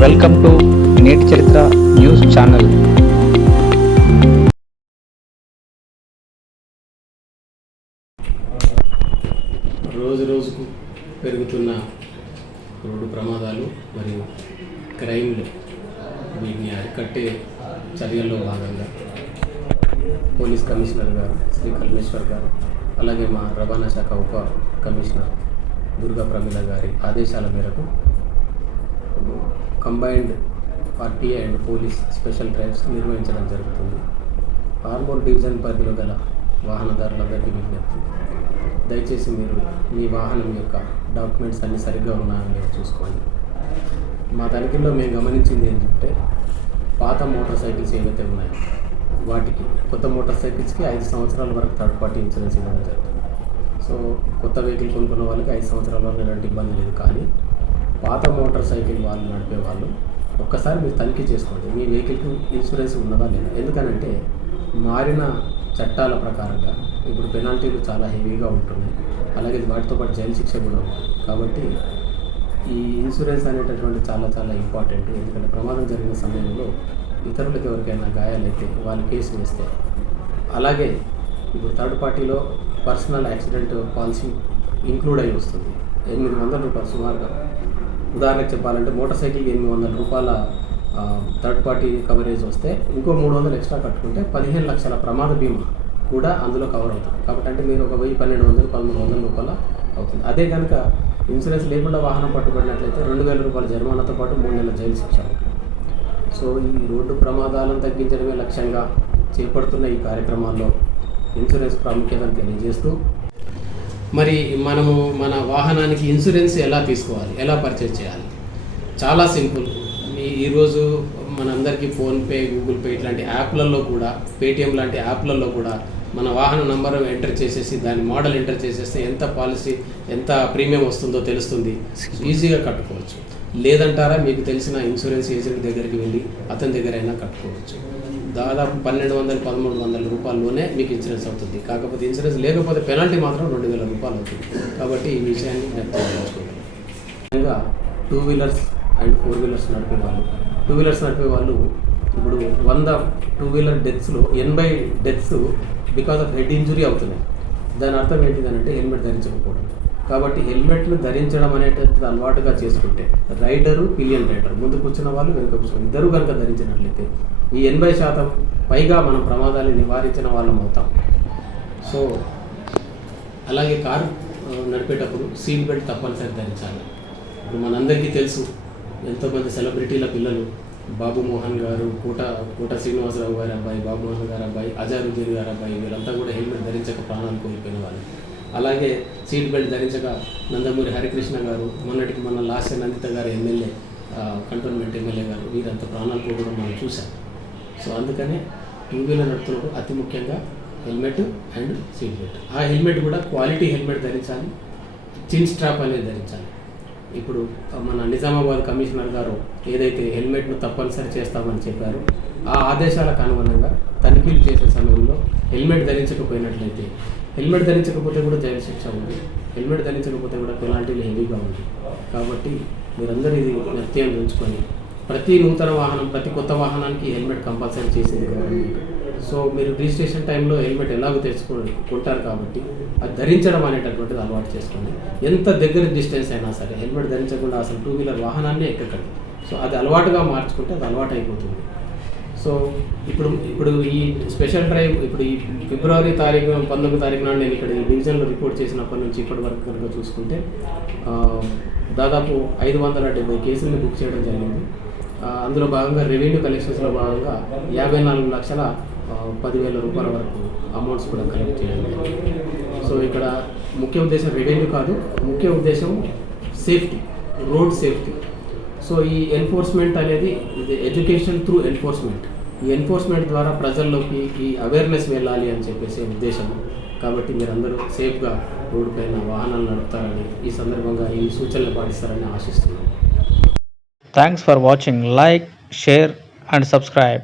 Welcome to నేటి చరిత్ర news channel. రోజు రోజుకు పెరుగుతున్న రోడ్డు ప్రమాదాలు మరియు క్రైమ్లు వీటిని అరికట్టే చర్యల్లో భాగంగా పోలీస్ కమిషనర్ గారు శ్రీ కల్మేశ్వర్ గారు అలాగే మా రవాణా శాఖ ఉప కమిషనర్ దుర్గా ప్రమీల గారి ఆదేశాల మేరకు combined party and police special drives నిర్వహించడం జరుగుతుంది. ఆర్మూర్ డివిజన్ పరిధిలో గల వాహనదారులందరికీ విజ్ఞప్తి. దయచేసి మీరు మీ వాహనం యొక్క డాక్యుమెంట్స్ అన్నీ సరిగ్గా ఉన్నాయని మీరు చూసుకోండి. మా తనిఖీలో మేము గమనించింది ఏంటంటే పాత మోటార్ సైకిల్స్ ఏవైతే ఉన్నాయో వాటికి కొత్త మోటార్ సైకిల్స్కి ఐదు సంవత్సరాల వరకు థర్డ్ పార్టీ ఇన్సూరెన్స్ ఇవ్వడం జరుగుతుంది. సో కొత్త వెహికల్ కొనుక్కున్న వాళ్ళకి ఐదు సంవత్సరాల వరకు ఎలాంటి ఇబ్బంది లేదు. కానీ పాత మోటార్ సైకిల్ వాళ్ళు నడిపే వాళ్ళు ఒక్కసారి మీరు తనిఖీ చేసుకోండి. మీ వెహికల్కి ఇన్సూరెన్స్ ఉన్నదా లేదా? ఎందుకనంటే మారిన చట్టాల ప్రకారంగా ఇప్పుడు పెనాల్టీలు చాలా హెవీగా ఉంటున్నాయి. అలాగే వాటితో పాటు జైలు శిక్ష కూడా ఉంటుంది కాబట్టి ఈ ఇన్సూరెన్స్ అనేటటువంటి చాలా చాలా ఇంపార్టెంట్. ఎందుకంటే ప్రమాదం జరిగిన సమయంలో ఇతరులకు ఎవరికైనా గాయాలైతే వాళ్ళు కేసు వేస్తే అలాగే ఇప్పుడు థర్డ్ పార్టీలో పర్సనల్ యాక్సిడెంట్ పాలసీ ఇంక్లూడ్ అయి వస్తుంది. ఎనిమిది వందల రూపాయలు సుమారుగా ఉదాహరణకు చెప్పాలంటే మోటార్ సైకిల్కి ఎనిమిది వందల రూపాయల థర్డ్ పార్టీ కవరేజ్ వస్తే ఇంకో మూడు వందలు ఎక్స్ట్రా కట్టుకుంటే పదిహేను లక్షల ప్రమాద బీమా కూడా అందులో కవర్ అవుతుంది. కాబట్టి అంటే మీరు ఒక వెయ్యి పన్నెండు వందలు పదమూడు వందల రూపాయల అవుతుంది. అదే కనుక ఇన్సూరెన్స్ లేకుండా వాహనం పట్టుబడినట్లయితే రెండు వేల రూపాయల జరిమానాతో పాటు మూడు నెలల జైలు శిక్ష. సో ఈ రోడ్డు ప్రమాదాలను తగ్గించడమే లక్ష్యంగా చేపడుతున్న ఈ కార్యక్రమాల్లో ఇన్సూరెన్స్ ప్రాముఖ్యతను తెలియజేస్తూ మరి మనము మన వాహనానికి ఇన్సూరెన్స్ ఎలా తీసుకోవాలి? ఎలా పర్చేజ్ చేయాలి? చాలా సింపుల్. మీ ఈరోజు మనందరికీ ఫోన్పే గూగుల్ పే ఇట్లాంటి యాప్లలో కూడా పేటిఎం లాంటి యాప్లలో కూడా మన వాహన నంబర్ ఎంటర్ చేసేసి దాని మోడల్ ఎంటర్ చేసేస్తే ఎంత పాలసీ ఎంత ప్రీమియం వస్తుందో తెలుస్తుంది. ఈజీగా కట్టుకోవచ్చు. లేదంటారా మీకు తెలిసిన ఇన్సూరెన్స్ ఏజెంట్ దగ్గరికి వెళ్ళి అతని దగ్గరైనా కట్టుకోవచ్చు. దాదాపు పన్నెండు వందల పదమూడు వందల రూపాయల్లోనే మీకు ఇన్సూరెన్స్ అవుతుంది. కాకపోతే ఇన్సూరెన్స్ లేకపోతే పెనాల్టీ మాత్రం రెండు వేల రూపాయలు అవుతుంది. కాబట్టి ఈ విషయాన్ని జ్ఞాపకం ముఖ్యంగా two wheelers and four wheelers నడిపే వాళ్ళు. టూ వీలర్స్ నడిపే వాళ్ళు ఇప్పుడు వంద టూ వీలర్ డెత్స్లో ఎనభై deaths because of head injury అవుతున్నాయి. దాని అర్థం ఏంటిదనంటే హెల్మెట్ ధరించకపోవడం. కాబట్టి హెల్మెట్లు ధరించడం అనేటువంటిది అలవాటుగా చేసుకుంటే రైడరు పిలియన్ రైడర్ ముందు కూర్చున్న వాళ్ళు వెనుక కూర్చున్న ఇద్దరు కనుక ధరించినట్లయితే ఈ ఎనభై శాతం పైగా మనం ప్రమాదాలు నివారించిన వాళ్ళం అవుతాం. సో అలాగే కారు నడిపేటప్పుడు సీట్ బెల్ట్ తప్పనిసరి ధరించాలి. ఇప్పుడు మనందరికీ తెలుసు ఎంతోమంది సెలబ్రిటీల పిల్లలు బాబు మోహన్ గారు కోట కోట శ్రీనివాసరావు గారి అబ్బాయి బాబు మోహన్ గారి అబ్బాయి అజారుద్దీన్ గారి అబ్బాయి వీళ్ళంతా కూడా హెల్మెట్ ధరించక ప్రాణాలు కోల్పోయిన అలాగే సీట్ బెల్ట్ ధరించక నందమూరి హరికృష్ణ గారు మొన్నటికి మన లాస్య నందిత గారు ఎమ్మెల్యే కంటోన్మెంట్ ఎమ్మెల్యే గారు వీరంతా ప్రాణాలు పోవడం మనం చూసాం సో అందుకనే టూ వీలర్ నడుపుతున్నప్పుడు అతి ముఖ్యంగా హెల్మెట్ అండ్ సీట్ బెల్ట్. ఆ హెల్మెట్ కూడా క్వాలిటీ హెల్మెట్ ధరించాలి చిన్ స్ట్రాప్ అనేది ధరించాలి. ఇప్పుడు మన నిజామాబాద్ కమిషనర్ గారు ఏదైతే హెల్మెట్ను తప్పనిసరి చేస్తామని చెప్పారో ఆ ఆదేశాలకు అనుగుణంగా తనిఖీలు చేసే సమయంలో హెల్మెట్ ధరించకపోయినట్లయితే హెల్మెట్ ధరించకపోతే కూడా జైలు శిక్ష ఉంది. హెల్మెట్ ధరించకపోతే కూడా పెనాల్టీలు హెవీగా ఉంది కాబట్టి మీరందరూ ఇది నృత్యం ఉంచుకొని ప్రతి నూతన వాహనం ప్రతి కొత్త వాహనానికి హెల్మెట్ కంపల్సరీ చేసింది గవర్నమెంట్ సో మీరు రిజిస్ట్రేషన్ టైంలో హెల్మెట్ ఎలాగో తెచ్చుకో కొంటారు కాబట్టి అది ధరించడం అనేటటువంటిది అలవాటు చేసుకోండి. ఎంత దగ్గర డిస్టెన్స్ అయినా సరే హెల్మెట్ ధరించకుండా అసలు టూ వీలర్ వాహనాన్ని ఎక్కకండి. సో అది అలవాటుగా మార్చుకుంటే అది అలవాటు అయిపోతుంది. సో ఇప్పుడు ఇప్పుడు ఈ స్పెషల్ డ్రైవ్ ఇప్పుడు ఈ ఫిబ్రవరి తారీఖు పంతొమ్మిది తారీఖు నాడు నేను ఇక్కడ ఈ డివిజన్లో రిపోర్ట్ చేసినప్పటి నుంచి ఇప్పటి వరకు కనుక చూసుకుంటే దాదాపు ఐదు వందల డెబ్బై కేసులను బుక్ చేయడం జరిగింది. అందులో భాగంగా రెవెన్యూ కలెక్షన్స్లో భాగంగా యాభై నాలుగు లక్షల పదివేల రూపాయల వరకు అమౌంట్స్ కూడా కలెక్ట్ చేయడం సో ఇక్కడ ముఖ్య ఉద్దేశం రెవెన్యూ కాదు ముఖ్య ఉద్దేశం సేఫ్టీ రోడ్ సేఫ్టీ. సో ఈ ఎన్ఫోర్స్మెంట్ అనేది ఇది ఎడ్యుకేషన్ త్రూ ఎన్ఫోర్స్మెంట్. ఈ ఎన్ఫోర్స్మెంట్ ద్వారా ప్రజల్లోకి ఈ అవేర్నెస్ వెళ్ళాలి అని చెప్పేసి ఉద్దేశం? కాబట్టి మీరందరూ సేఫ్గా రోడ్డు పైన వాహనాలు నడుపుతారని ఈ సందర్భంగా ఈ సూచనలు పాటిస్తారని ఆశిస్తున్నాను thanks for watching like share and subscribe